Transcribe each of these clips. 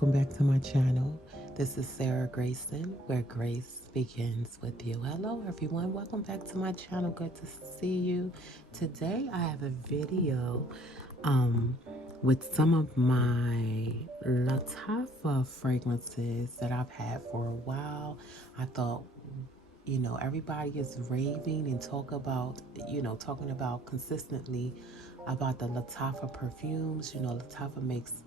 welcome back to my channel. This is Sara Graceson, where grace begins with you. Hello everyone, welcome back to my channel. Good to see you. Today I have a video with some of my Lattafa fragrances that I've had for a while. I thought, everybody is raving and talking about consistently about the Lattafa perfumes. Lattafa makes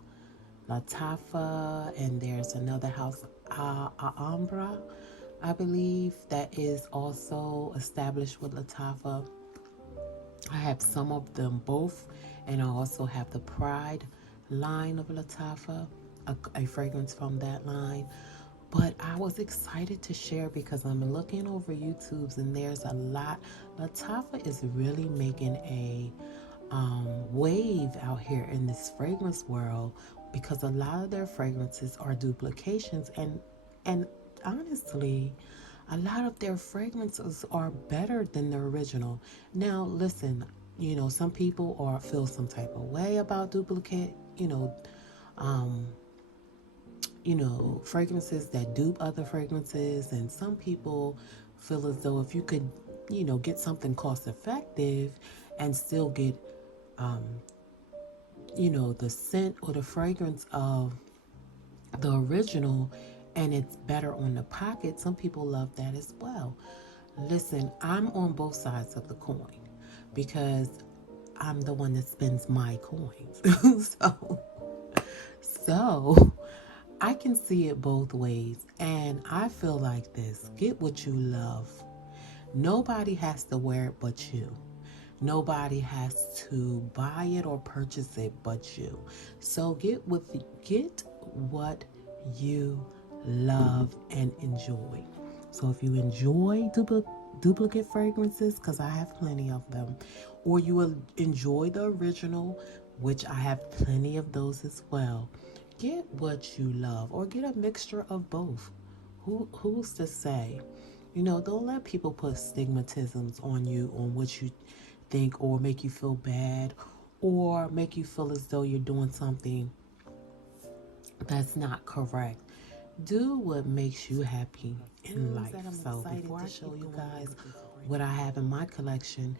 Lattafa, and there's another house, Alhambra, I believe, that is also established with Lattafa. I have some of them both, and I also have the Pride line of Lattafa, a fragrance from that line. But I was excited to share because I'm looking over YouTube's and there's a lot. Lattafa is really making a wave out here in this fragrance world because a lot of their fragrances are duplications, and honestly, a lot of their fragrances are better than the original. Now listen, some people are feel some type of way about duplicate, um fragrances that dupe other fragrances, and some people feel as though if you could, get something cost effective and still get um, the scent or the fragrance of the original and it's better on the pocket. Some people love that as well. Listen, I'm on both sides of the coin because I'm the one that spends my coins. so I can see it both ways, and I feel like this: get what you love. Nobody has to wear it but you. Nobody has to buy it or purchase it but you. So get what you love and enjoy. So if you enjoy duplicate fragrances, because I have plenty of them, or you will enjoy the original, which I have plenty of those as well, get what you love or get a mixture of both. Who's to say? Don't let people put stigmatisms on you on what you think, or make you feel bad, or make you feel as though you're doing something that's not correct. Do what makes you happy in life. So before I show you guys what I have in my collection,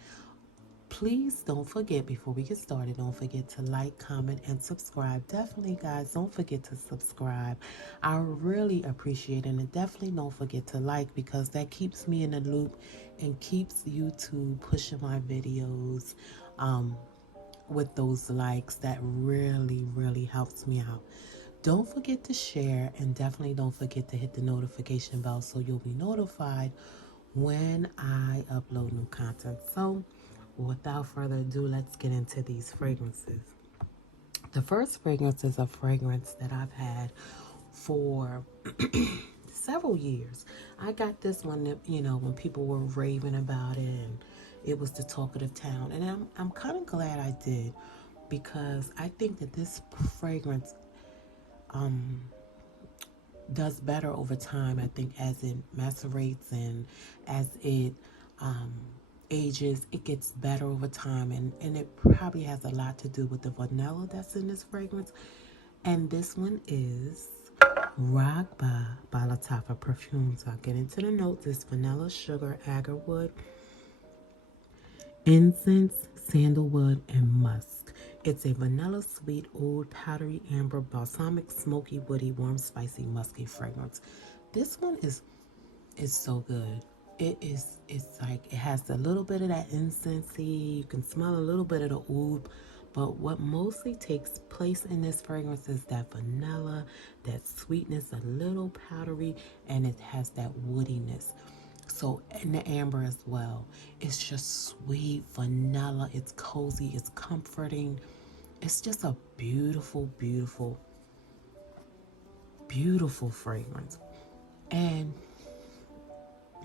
please don't forget, before we get started, don't forget to like, comment, and subscribe. Definitely, guys, don't forget to subscribe. I really appreciate it. And definitely don't forget to like, because that keeps me in the loop and keeps YouTube pushing my videos with those likes. That really, really helps me out. Don't forget to share, and definitely don't forget to hit the notification bell so you'll be notified when I upload new content. So without further ado, let's get into these fragrances. The first fragrance is a fragrance that I've had for several years. I got this one, when people were raving about it, and it was the talk of the town. And I'm kind of glad I did, because I think that this fragrance does better over time. I think as it macerates and as it ages, it gets better over time, and it probably has a lot to do with the vanilla that's in this fragrance. And this one is Ragba by Lattafa Perfumes. I'll get into the notes. It's vanilla, sugar, agarwood, incense, sandalwood, and musk. It's a vanilla, sweet, oud, powdery, amber, balsamic, smoky, woody, warm, spicy, musky fragrance. This one is so good. It's like it has a little bit of that incensey. You can smell a little bit of the oud, but what mostly takes place in this fragrance is that vanilla, that sweetness, a little powdery, and it has that woodiness. So, and the amber as well. It's just sweet vanilla. It's cozy. It's comforting. It's just a beautiful, beautiful, beautiful fragrance. And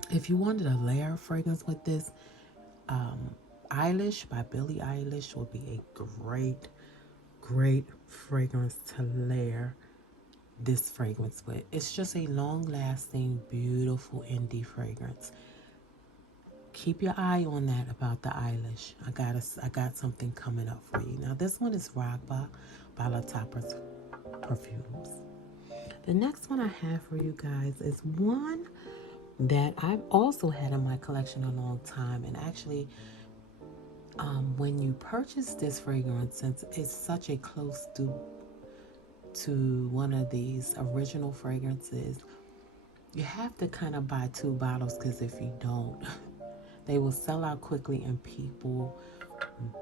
if you wanted a layer fragrance with this, Eilish by Billie Eilish would be a great, great fragrance to layer this fragrance with. It's just a long-lasting, beautiful indie fragrance. Keep your eye on that about the Eilish. I got something coming up for you. Now this one is Ragba by Lattafa Perfumes. The next one I have for you guys is one that I've also had in my collection a long time. And actually, when you purchase this fragrance, since it's such a close to one of these original fragrances, you have to kind of buy 2 bottles, because if you don't, they will sell out quickly and people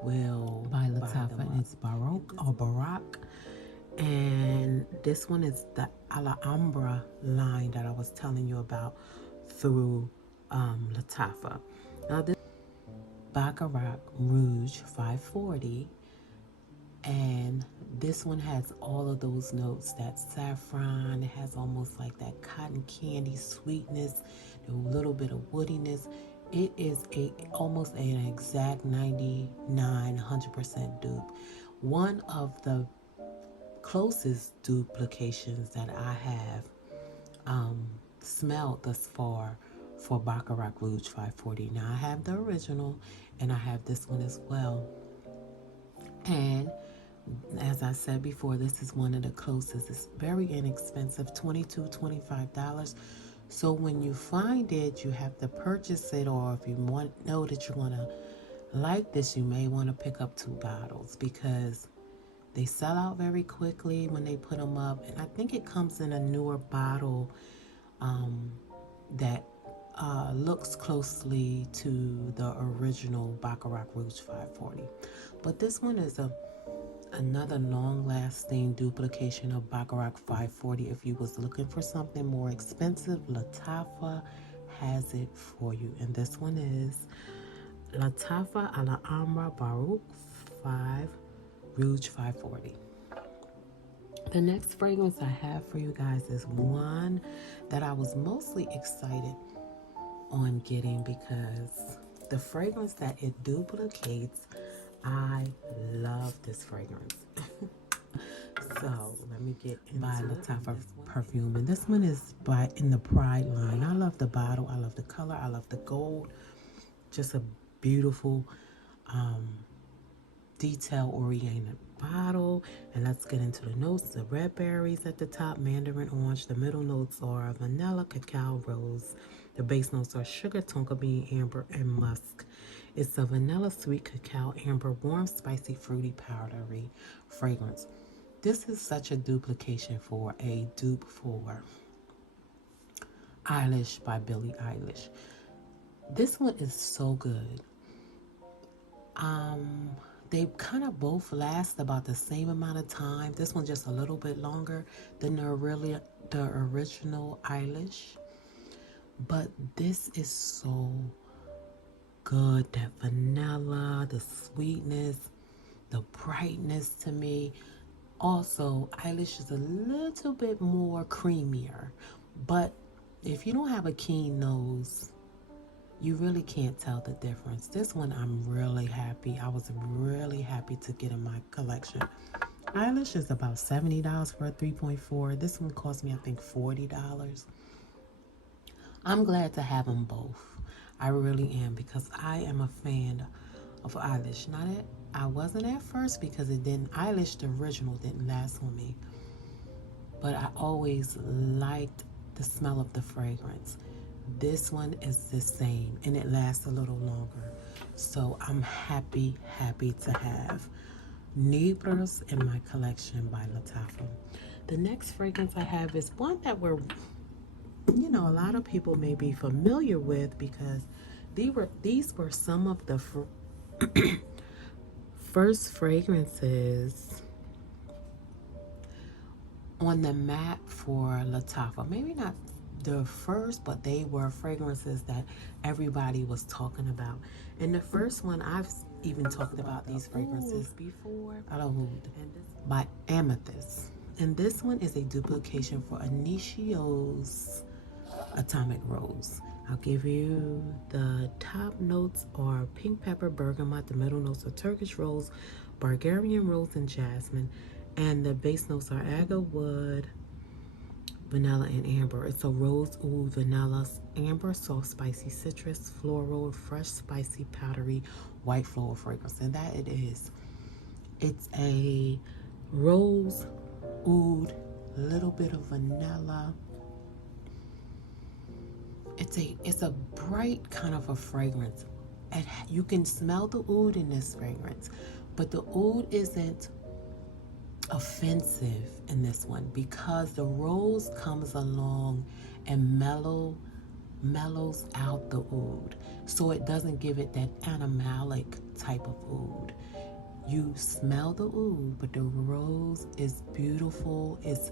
will buy Lattafa. And it's Baroque. And this one is the Alhambra line that I was telling you about through Lattafa. Now this Baccarat Rouge 540, and this one has all of those notes, that saffron. It has almost like that cotton candy sweetness, a little bit of woodiness. It is almost an exact 100% dupe. One of the closest duplications that I have smelled thus far for Baccarat Rouge 540. Now I have the original and I have this one as well. And as I said before, this is one of the closest. It's very inexpensive, $22, $25. So when you find it, you have to purchase it, or if you know that you're gonna like this, you may want to pick up 2 bottles, because they sell out very quickly when they put them up. And I think it comes in a newer bottle that looks closely to the original Baccarat Rouge 540. But this one is another long-lasting duplication of Baccarat 540. If you was looking for something more expensive, Lattafa has it for you. And this one is Lattafa Alhambra Baroque 5 Rouge 540. The next fragrance I have for you guys is one that I was mostly excited on getting, because the fragrance that it duplicates, I love this fragrance. So let me get into by Lattafa perfume, and this one is in the Pride line. I love the bottle, I love the color, I love the gold. Just a beautiful detail-oriented bottle. And let's get into the notes. The red berries at the top, mandarin orange. The middle notes are vanilla, cacao, rose. The base notes are sugar, tonka bean, amber, and musk. It's a vanilla, sweet cacao, amber, warm, spicy, fruity, powdery fragrance. This is such a duplication for a dupe for Eilish by Billie Eilish. This one is so good. They kind of both last about the same amount of time. This one just a little bit longer than the original Eilish. But this is so good. That vanilla, the sweetness, the brightness to me. Also, Eilish is a little bit more creamier. But if you don't have a keen nose, you really can't tell the difference. This one I'm really happy. I was really happy to get in my collection. Eilish is about $70 for a 3.4. This one cost me, I think, $40. I'm glad to have them both. I really am, because I am a fan of Eilish. Not that I wasn't at first, because Eilish, the original, didn't last on me. But I always liked the smell of the fragrance. This one is the same, and it lasts a little longer. So I'm happy to have Neighbors in my collection by Lattafa. The next fragrance I have is one that a lot of people may be familiar with, because these were some of the first fragrances on the map for Lattafa. Maybe not the first, but they were fragrances that everybody was talking about. And the first one, I've even talked about these fragrances before, by Amethyst. And this one is a duplication for Initio's Atomic Rose. I'll give you the top notes are pink pepper, bergamot. The middle notes are Turkish rose, Bulgarian rose, and jasmine. And the base notes are agar wood, vanilla, and amber. It's a rose, oud, vanilla, amber, soft, spicy, citrus, floral, fresh, spicy, powdery, white floral fragrance. And that it is. It's a rose, oud, a little bit of vanilla. It's a bright kind of a fragrance. And you can smell the oud in this fragrance, but the oud isn't offensive in this one because the rose comes along and mellows out the oud, so it doesn't give it that animalic type of oud. You smell the oud, but the rose is beautiful. It's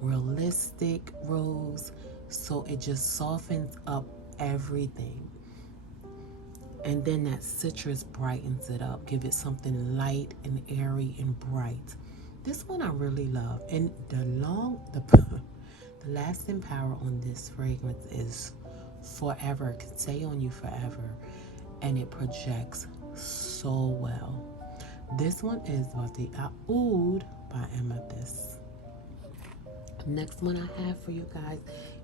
realistic rose, so it just softens up everything. And then that citrus brightens it up, give it something light and airy and bright. This one I really love. And the lasting power on this fragrance is forever. It can stay on you forever. And it projects so well. This one is the Oud by Amethyst. Next one I have for you guys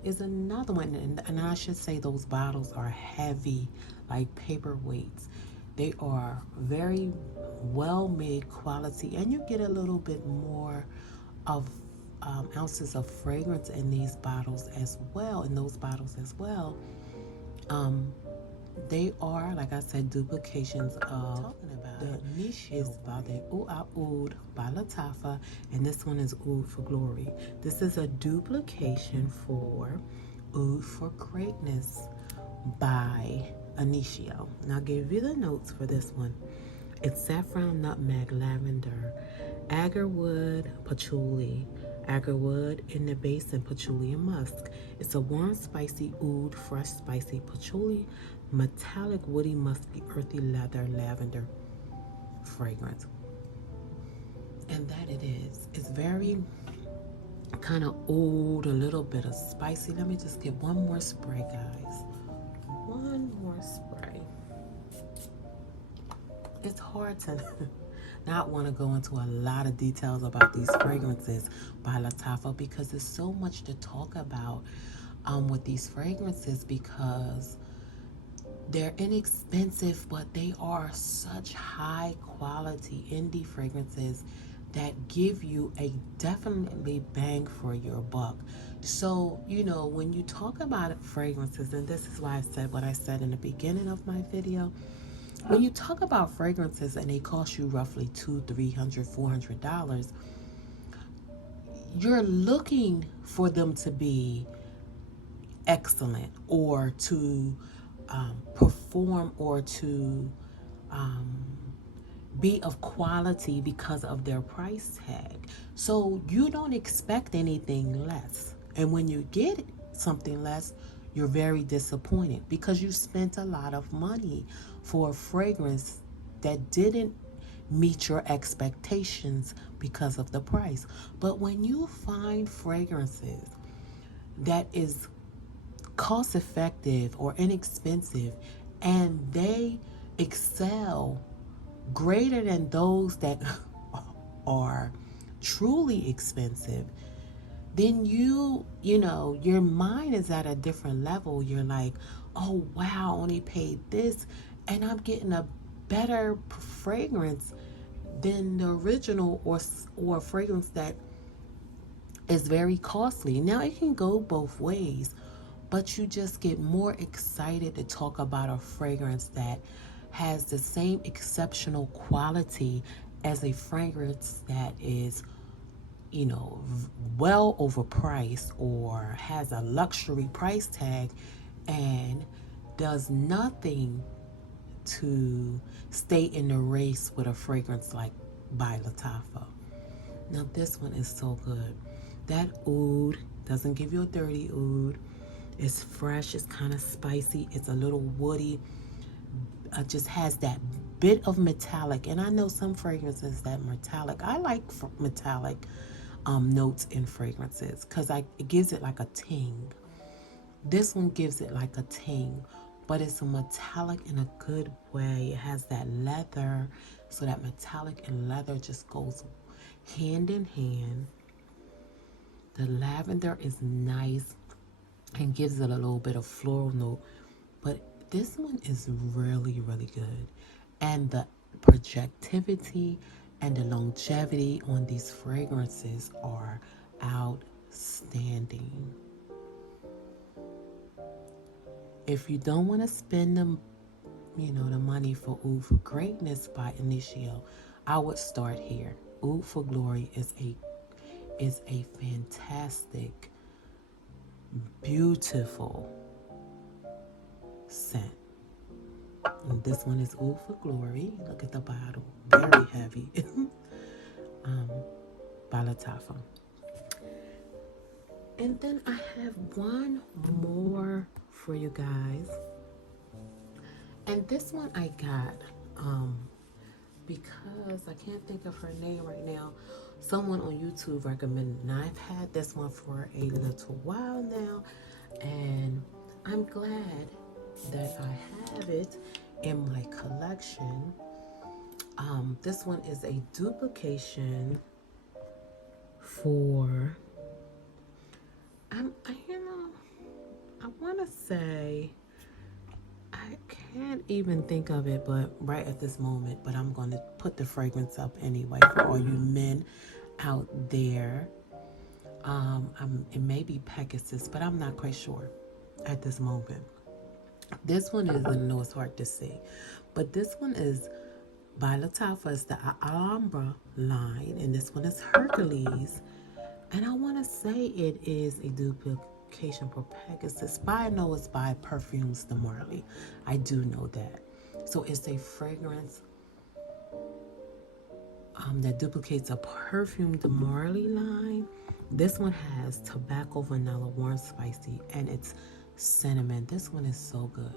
is another one, and I should say those bottles are heavy, like paperweights. They are very well made quality, and you get a little bit more of ounces of fragrance in these bottles as well, in those bottles as well. They are, like I said, duplications of the niche is by the Oud by Lattafa, and this one is Oud for Glory. This is a duplication for Oud for Greatness by Initio. And I'll give you the notes for this one. It's saffron, nutmeg, lavender, agarwood, patchouli, agarwood in the base, and patchouli and musk. It's a warm, spicy oud, fresh, spicy patchouli, metallic, woody, musky, earthy, leather, lavender fragrance. And that it is. It's very kind of old, a little bit of spicy. Let me just get one more spray, guys. One more spray. It's hard to not want to go into a lot of details about these fragrances by Lattafa because there's so much to talk about with these fragrances, because they're inexpensive, but they are such high quality indie fragrances that give you a definitely bang for your buck. So, you know, when you talk about fragrances, and this is why I said what I said in the beginning of my video, when you talk about fragrances and they cost you roughly $200, $300, $400, you're looking for them to be excellent or to perform or to be of quality because of their price tag. So you don't expect anything less. And when you get something less, you're very disappointed because you spent a lot of money for a fragrance that didn't meet your expectations because of the price. But when you find fragrances that is cost effective or inexpensive and they excel greater than those that are truly expensive, then you know, your mind is at a different level. You're like, oh wow, I only paid this and I'm getting a better fragrance than the original or a fragrance that is very costly. Now it can go both ways, but you just get more excited to talk about a fragrance that has the same exceptional quality as a fragrance that is, you know, well overpriced or has a luxury price tag and does nothing to stay in the race with a fragrance like by Lattafa. Now this one is so good. That oud doesn't give you a dirty oud. It's fresh, it's kind of spicy, it's a little woody. Just has that bit of metallic, and I know some fragrances that metallic. I like metallic notes in fragrances because it gives it like a ting. This one gives it like a ting, but it's a metallic in a good way. It has that leather, so that metallic and leather just goes hand in hand. The lavender is nice and gives it a little bit of floral note, but this one is really, really good. And the projectivity and the longevity on these fragrances are out standing. If you don't want to spend the money for Oud for Greatness by Initio, I would start here. Oud for Glory is a fantastic, beautiful scent. And this one is Oud for Glory. Look at the bottle, very heavy. By Lattafa. And then I have one more for you guys. And this one I got because I can't think of her name right now. Someone on YouTube recommended, and I've had this one for a little while now, and I'm glad that I have it in my collection. This one is a duplication for I want to say, I can't even think of it, but right at this moment, but I'm going to put the fragrance up anyway for all you men out there. It may be Pegasus, but I'm not quite sure at this moment. This one is, I know it's hard to see, but this one is by Lattafa. It's the Alhambra line, and this one is Hercules. And I want to say it is a duplication for Pegasus, but I know it's by Perfumes de Marly. I do know that. So it's a fragrance that duplicates a Perfume de Marly line. This one has tobacco, vanilla, warm, spicy, and it's cinnamon. This one is so good.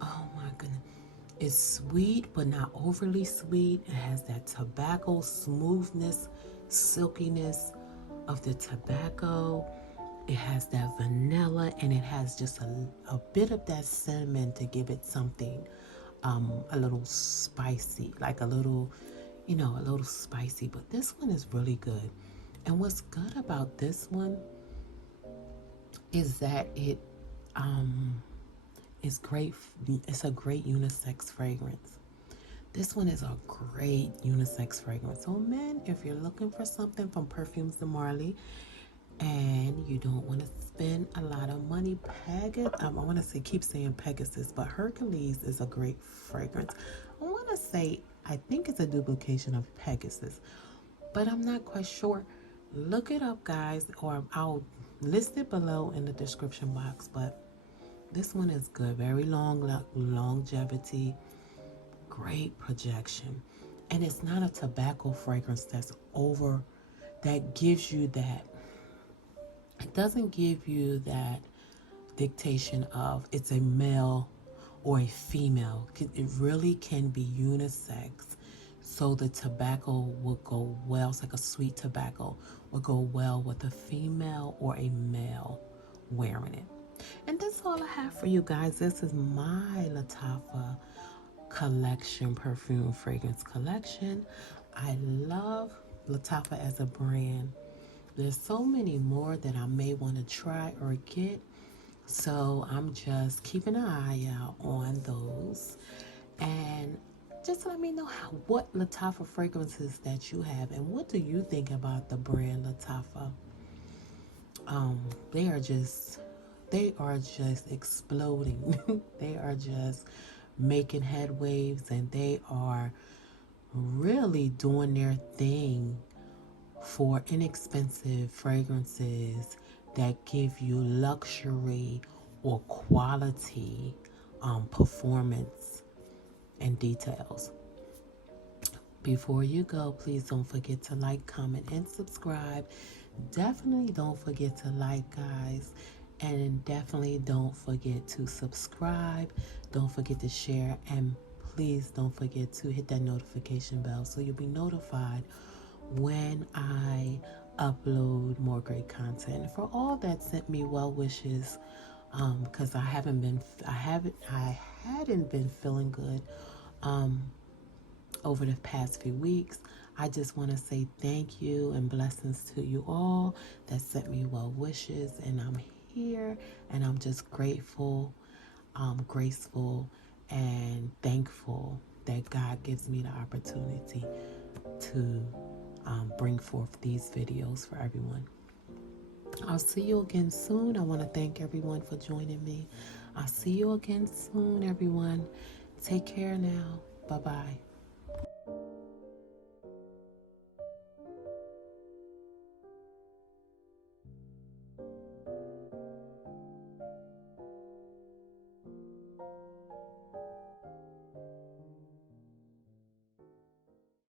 Oh my goodness. It's sweet, but not overly sweet. It has that tobacco smoothness, silkiness of the tobacco. It has that vanilla, and it has just a bit of that cinnamon to give it something a little spicy, like a little spicy. But this one is really good. And what's good about this one is that it is great. It's a great unisex fragrance. This one is a great unisex fragrance. So men, if you're looking for something from Perfumes de Marly and you don't want to spend a lot of money, I want to say, keep saying Pegasus, but Hercules is a great fragrance. I want to say, I think it's a duplication of Pegasus, but I'm not quite sure. Look it up, guys, or I'll list it below in the description box. But this one is good. Very long longevity, great projection. And it's not a tobacco fragrance that gives you that. It doesn't give you that dictation of it's a male or a female. It really can be unisex. So the tobacco will go well. It's like a sweet tobacco will go well with a female or a male wearing it. And that's all I have for you guys. This is my Lattafa collection, perfume fragrance collection. I love Lattafa as a brand. There's so many more that I may want to try or get. So I'm just keeping an eye out on those. And just let me know what Lattafa fragrances that you have, and what do you think about the brand Lattafa? They are just exploding. They are just making head waves, and they are really doing their thing for inexpensive fragrances that give you luxury or quality performance and details. Before you go, please don't forget to like, comment, and subscribe. Definitely don't forget to like, guys, and definitely don't forget to subscribe. Don't forget to share, and please don't forget to hit that notification bell so you'll be notified when I upload more great content. For all that sent me well wishes, because I hadn't been feeling good over the past few weeks. I just want to say thank you and blessings to you all that sent me well wishes, and I'm here, and I'm just grateful, graceful, and thankful that God gives me the opportunity to bring forth these videos for everyone. I'll see you again soon. I want to thank everyone for joining me. I'll see you again soon, everyone. Take care now. Bye-bye.